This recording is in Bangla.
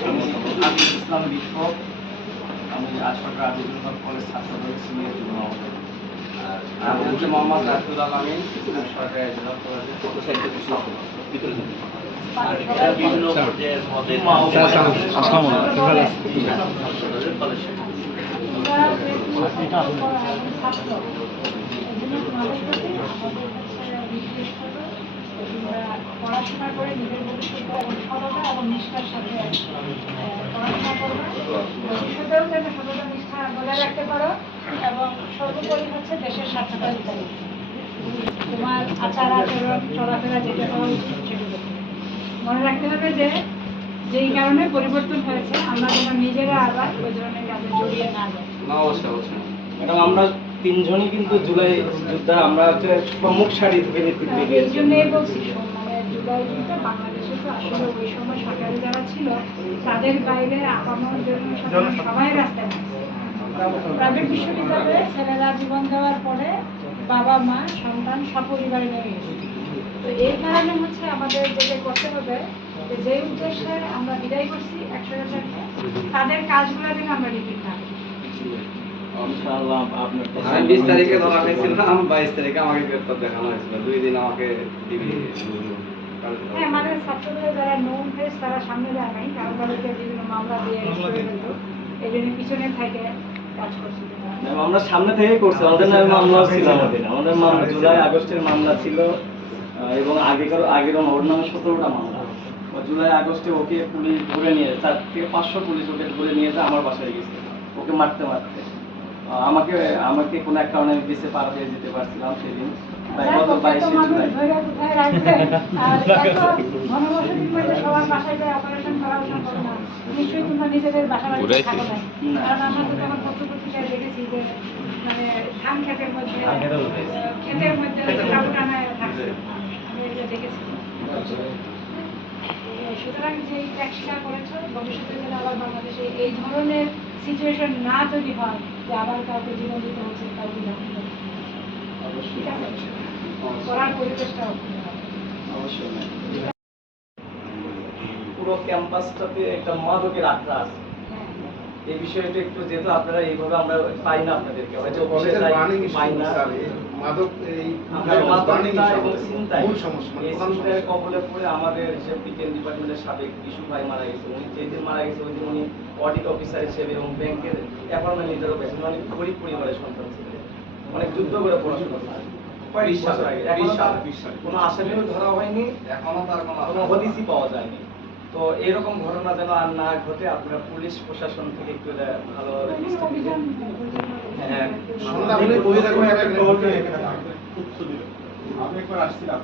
আমি ইসলাম দীপক আমি আবিদুল হক কলেজ ছাত্র দলের সিনিয়র যুগ্ম আমি হচ্ছে মোহাম্মদ রাফিউল আলমিন সরকারি জেলা কলেজের আর বিভিন্ন পর্যায়ের পড়াশোনা করে নিজের ভবিষ্যৎ এবং সততা বজায় রাখতে পারো এবং সর্বোপরি হচ্ছে দেশের স্বার্থটা বিচারি। তোমার আচার আচরণ চলাফেরা যেটা হওয়া উচিত সেগুলো। মনে রাখতে হবে যে যেই কারণে পরিবর্তন হয়েছে আমরা যেন নিজেরা আবার ওই ধরনের কাজে জড়িয়ে না যাই। অবশ্যই অবশ্যই। ম্যাডাম আমরা তিনজনই কিন্তু জুলাই যোদ্ধা আমরা হচ্ছে প্রমুখ সারি থেকে নেতৃত্ব এই জন্যই বলছি মানে জুলাই যুদ্ধে বাংলাদেশে তো আসলে ওই সময় সরকারি যারা ছিল তাদের বাইরে আপামর জন্য সবাই রাস্তায় প্রাইভেট বিশ্ববিদ্যালয়ে ছেলেরা জীবন দেওয়ার পরে বাবা মা সন্তান সপরিবারে নেমে গেছে তো এই কারণে হচ্ছে আমাদের যেটা করতে হবে যে যে উদ্দেশ্যে আমরা বিদায় করছি একশো জনকে তাদের কাজগুলো যেন আমরা রিপিট না করি। ইনশাআল্লাহ আপনার আমি বিশ তারিখে ধরা হয়েছিলাম বাইশ তারিখে আমাকে গ্রেপ্তার দেখানো হয়েছিল। দুই দিন আমাকে ডিবি হ্যাঁ মানে ছাত্রদের যারা নোন ফেস তারা সামনে যায় নাই কারণ তাদেরকে বিভিন্ন মামলা দিয়ে এই জন্য পিছনে থাকে। আমরা সামনে থেকে করছি। আমাদের নামে মামলা ছিল আমাদের। আমাদের মামলা জুলাই আগস্টের মামলা ছিল এবং আগেকার আগের ওর নামে সতেরোটা মামলা। জুলাই আগস্টে ওকে পুলিশ ধরে নিয়ে চার থেকে পাঁচশো পুলিশ ওকে ধরে নিয়ে যায় আমার বাসায় গেছে। ওকে মারতে মারতে। আহ, আমাকে আমাকে কোনো এক কারণে আমি বেঁচে পার হয়ে যেতে পারছিলাম সেদিন। তাই গত বাইশে জুলাই। নিশ্চয়ই তোমরা নিজেদের বাসা বাড়িতে থাকো না। কারণ আমরা তো তখন দেখেছি যে, মানে ধান ক্ষেতের মধ্যে, আহ, মধ্যে কাপড় টানায় আমি এগুলো দেখেছি। সুতরাং যে ত্যাগ স্বীকার করেছ, ভবিষ্যতে যেন আবার বাংলাদেশে এই ধরনের সিচুয়েশন না তৈরি হয় যে আবার কাউকে জীবন দিতে হচ্ছে কাউকে জানতে হচ্ছে ঠিক আছে করার পরিবেশটা করতে হবে। অবশ্যই ম্যাম। পুরো ক্যাম্পাসটাতে একটা মাদকের হ্যাঁ। এই বিষয়টা একটু যেহেতু আপনারা এইভাবে আমরা পাই না আপনাদেরকে হয়তো পাই না। মাদক এই মানে। কবলে পড়ে আমাদের যে বিজ্ঞান ডিপার্টমেন্টের সাবেক ইস্যু ভাই মারা গেছে উনি যেদিন মারা গেছে ওই দিন উনি অডিট অফিসার হিসেবে এবং ব্যাংকের অ্যাপয়েন্টমেন্ট লিডারও পেয়েছেন অনেক গরিব পরিবারের সন্তান ছিলেন অনেক যুদ্ধ করে পড়াশোনা কয়েক বিশ বছর আগে বিশ বিশ। কোনো আসামিও ধরা হয়নি এখনও তার কোনো হদিসই পাওয়া যায়নি। তো এরকম ঘটনা যেন আর না ঘটে আপনারা পুলিশ প্রশাসন থেকে একটু। পরিচালনা হ্যাঁ। আমি একবার আসছিলাম